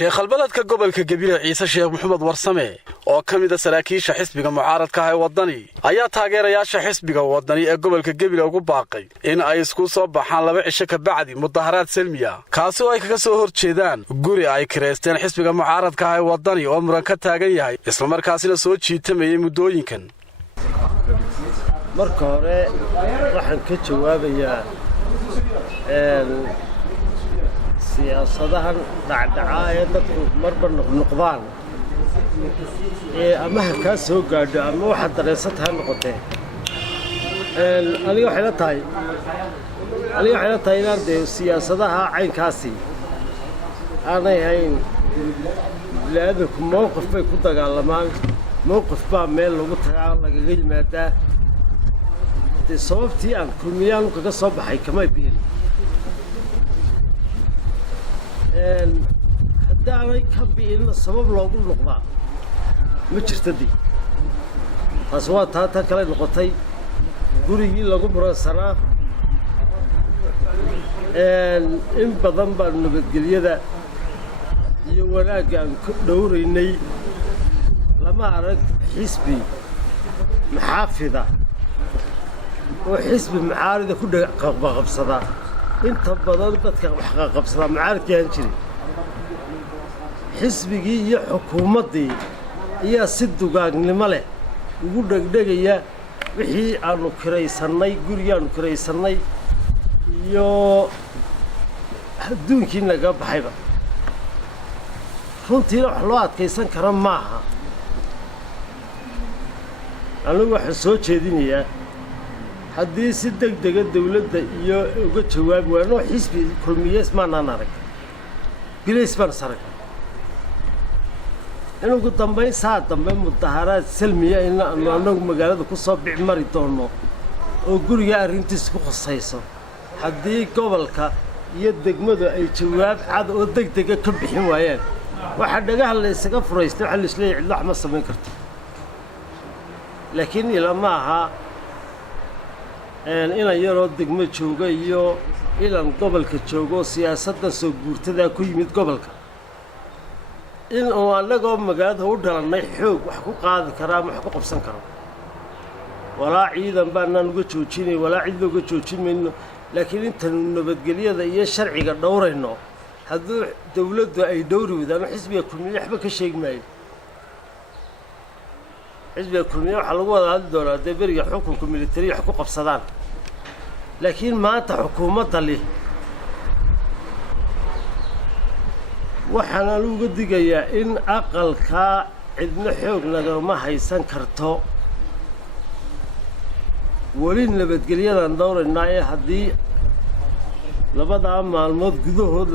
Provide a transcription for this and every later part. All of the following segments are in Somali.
sheekh albaladka gobolka Gabiley Ciise Sheekh Maxamed Warsame oo kamid ah saraakiisha xisbiga mucaaradka ah ee wadani ayaa taageerayaasha xisbiga wadani ee gobolka Gabiley ugu baaqay in ay isku soo baxaan laba cisho ka bacdi mudaharaad salmiya kaasi oo ay kaga soo horjeedaan guri ay kireysteen xisbiga mucaaradka ah ee wadani oo muran ka taagan yahay isla markaasina soo jiitamayay muddooyinkan marka hore waxaan ka jawaabayaa siyaasadahan dhacdhacaa ee dadku marba noqdaan ama ha kaa soo gaadho ama waxaad dareensata ha noqotee aniga waxay la tahay inaan dee siyaasadaha caynkaasi aanay hayn bini'aadanku mowqif bay ku dagaalamaan mowqif baa meel lagu tagaa lagaga yimaadaa dee sababtii aan kulmiyaanu kaga soo baxay kamay biin haddaanay ka bi'inna sabab loogu noqdaa ma jirta dii taas waa taa kale noqotay gurigii lagu muransanaa in badan baan nabadgelyada iyo wanaagga aan ku dhowraynay lama arag xisbi maxaafida oo xisbi mucaarida ku qabsadaa inta badan dadka wax qabsadaa mucaaridkii aan jirin xisbigii iyo xukuumaddii ayaa si dugaagnimo leh ugu dhegdhegaya wixii aanu kiraysannay gurigii aanu kiraysannay iyo adduunkii naga baxayba runtiina wax loo adkaysan kara maaha anigu waxaan soo jeedinayaa haddii si degdega dawladda iyo uga jawaabi waanoo xisbi kulmiyees maanaan arag bilays baan sarag in ugu dambayn saa dambe mudaharaad salmiya in anagu magaalada ku soo bici mari doonno oo guriga arrintiisa ku khusayso haddii gobolka iyo degmadu ay jawaab cad oo degdega ka bixin waayaan waxaa dhagaha la isaga furaystay waxaa la isleeyahay cidlo wax ma samayn karto laakiin ilama aha inan yaroo degmo jooga iyo inan gobolka joogo siyaasaddan soo guurtadaa ku yimid gobolka in uu annagoo magaalada u dhalannay xoog wax ku qaadi kara ama wax ku qabsan karo walaa ciidan baanaan uga joojinay walaa cid looga joojin mayno laakiin intanu nabadgelyada iyo sharciga dhowrayno hadduu dawladdu ay dhowri wadaano xisbiga kulmiye waxba ka sheegi maayo xisbiga kulmiye waxaa lagu wada hadli doonaa dee beriga xukunka militariya wax ku qabsadaan laakiin maanta xukuumadda leh waxaana uga digayaa in aqalkaa cidna xoog nagama haysan karto weli nabadgelyadan dhowraynaa ee haddii labadaa maalmood gudahood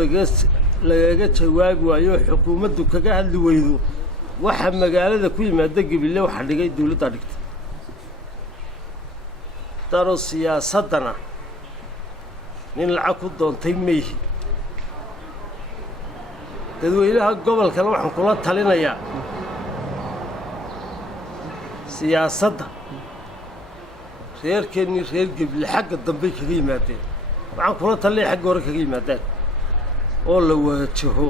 lagaga jawaabi waayo xukuumaddu kaga hadli weydo waxa magaalada ku yimaada Gabiley waxa dhigay dawladda dhigtay taro siyaasadana nin lacag ku doontay meehi dadweynaha gobolkana waxaan kula talinayaa siyaasadda reerkeennii reer Gabiley xagga dambe kaga yimaadeen waxaan kula talinayaa xagga hore kaga yimaadaan oo la waajaho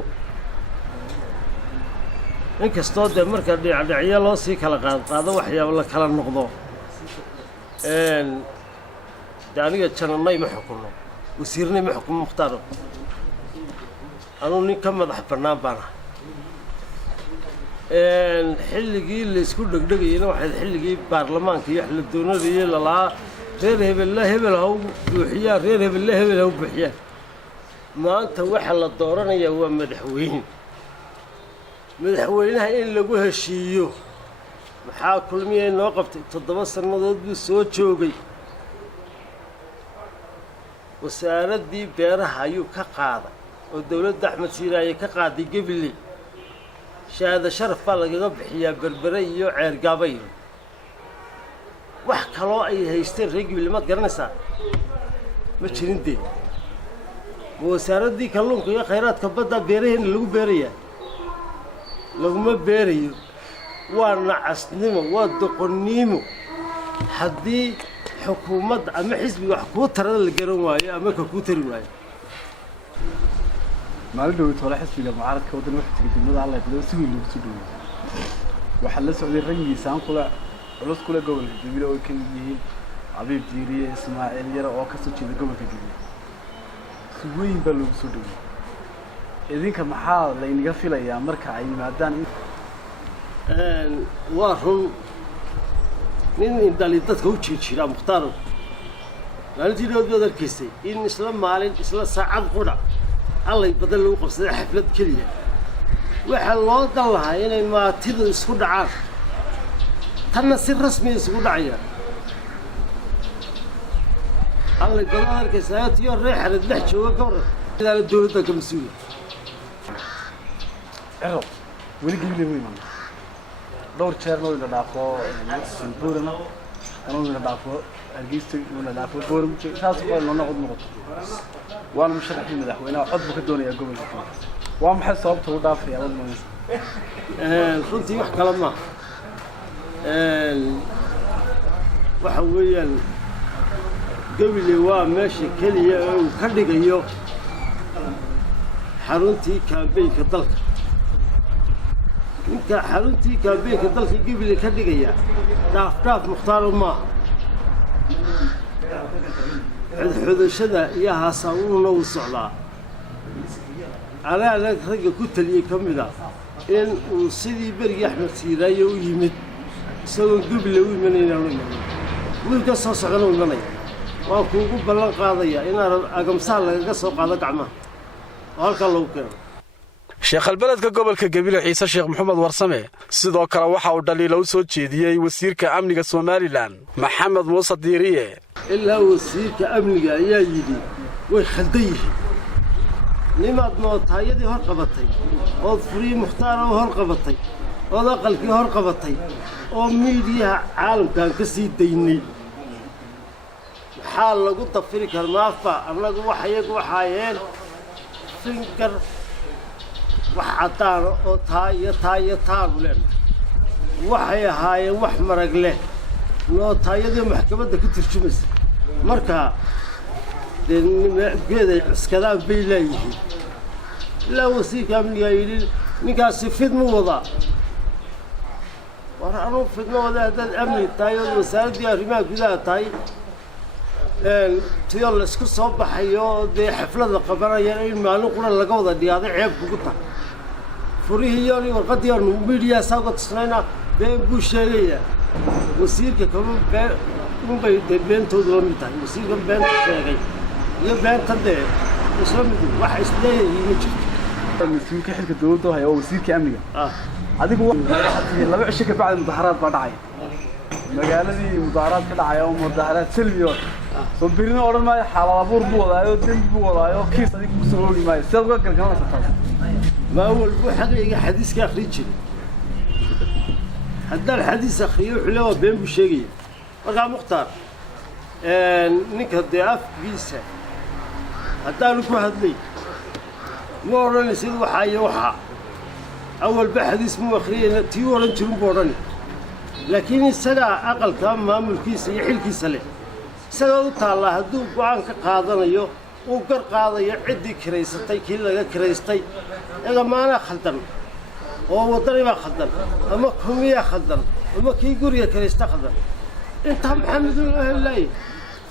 inkastoo dee marka dhinacyo loo sii kala qaado waxyaabo la kala noqdo dee aniga janannay ma xukumo wasiirnay ma xukumo mukhtaar anuu nin ka madax bannaan baan ahay xilligii laysku dhegdhegayana waxayd xilligii baarlamaanka iyo wax la doonanayay lalaa reer hebella hebel ha u buuxiyaan reer hebella hebel ha u buuxiyaan maanta waxa la dooranayaa waa madaxweynaha in lagu heshiiyo maxaa kulmiye noo qabtay 7 sannadood buu soo joogay wasaaraddii beeraha ayuu ka qaaday oo dawladda Axmed Siiraaye ka qaaday Gabiley shahaado sharaf baa lagaga bixiyaa berbere iyo ceergaabay wax kaloo ay haysteen reer Gabiley ma garanaysaa ma jirin dee wasaaraddii kalluunka iyo khayraadka badda beeraheena lagu beerayaa laguma beerayo waa nacasnimo waa doqonnimo haddii xukuumadda ama xisbiga wax kuu tarada la garan waayo ama ka kuu tari waayo maalin dhow tole xisbiga mucaaradka waddan wax tigidimada alla bilow si weyn loogu soo dhaweeyay waxa la socday rangiisaan kula culus kula gobolka Gabiley oo kan yihiin Abiib Diiriye Ismaaciil yar oo ka soo jeeda gobolka Gabiley si weyn baa loogu soo dhaweeyay idinka maxaa la inaga filayaa marka ay yimaadaan waa run nin indali dadka u jiijira Mukhtaar maalintii dowladda darkiisay in isla maalin isla saacad qura allay badal lagu qabsaday xaflad kaliya waxa loo dan lahaa inay maatidu isku dhacaan tanna si rasmi isku dhacayaan allay badal darkiisay tiyo reexad dhex jooga ka hor ilaa dowladda ka mas'uul weli Gabiley weyn dhowr jeer loo dhaafo Sanbuurna أنا بعرفه الجيست ولا بعرفه بورم شاس قال لنا قد نقط وأنا مش راح نمدح وأنا أطبق الدنيا قبل وأنا محس صوبته ودافع يا ولد كنت يحكي لما وحويا قبل ماشي كلية وكردق يو حرونتي كان بينك الضلك ninka xaruntii kaabeeka dalka Gabiley ka dhigaya dhaaf Mukhtaar ma xudashada iyo haasaawuna u socdaa ala ragga ku taliyay kamida in uu sidii berigi Axmed Siiraayo u yimid isagoo Gabiley u imanayna wiilka soo socdana u imanay waa kuugu ballan qaadaya in agamsaal laga soo qaado gacmaha halka loo keeno sheekh albeledka gobolka Gabiley Ciise Sheekh Maxamed Warsame sidoo kale waxa uu dhaliilo soo jeediyay wasiirka amniga Soomaaliland Maxamed Muuse Diiriye ilaa wasiirka amniga ayaa yidhi way khaldan yihiin nimaad nootaayadii hor qabatay oo furii Mukhtaar oo hor qabatay oo aqalkii hor qabatay oo miidiyaha caalamkan ka sii daynay maxaa lagu tafiri karnaafa annagu waxayeen finger وحطان أو تاي تابلن وحي هاي وحمرق له لو تاي ذي محكمة دكتور شمس مركا كذا اسكلام بيلاي لا وسيك من جايين نقاس فيد موضع ورانو فيد موضع هذا الأمن تاي وسالد يا رماء كذا تاي تيول اسكو صباح يو دي حفلة قبرة يعني المعلوم قلنا لقوضة دي هذا عيب بقطع فريه يوني ورقد يرنو ميديا ساقط سنينا بين بوشيلية وسيرك كمان بين تودو ميتاي وسيرك بين شيء يبين تدي اسلام واحد اسلام يمشي المسؤول كحلك الدولة هي وسيرك أمنية هذيك هو لما عشك بعد المظاهرات بعد magaaladii mudaaraad ka dhacay oo mudaaraad silmiyood soo birina oran ma xalaabur buu wadaayo dambi buu wadaayo kiis adiga ku soo oogi maayo sidoo kale galgalana ما هو الحقيقة حديث كأخريج هذا الحديث أخريه حلوة بين بشيء رجع مختار نك الضياف بيسا هذا لكم هذلي مورا نسيد وحاي وحا أول بحديث مو أخريه تيورا نشرب بوراني لكن السنة أقل كان ما ملكيس يحل كيس له سنة الله هدو وعن كقاضنا يو وقر قاضي عدي كريستي كلا كريستي إذا ما أنا خلدنا ووطني ما خلدنا أما كمية خلدنا أما كي يقول يا كريستا خلدنا أنت محمد الله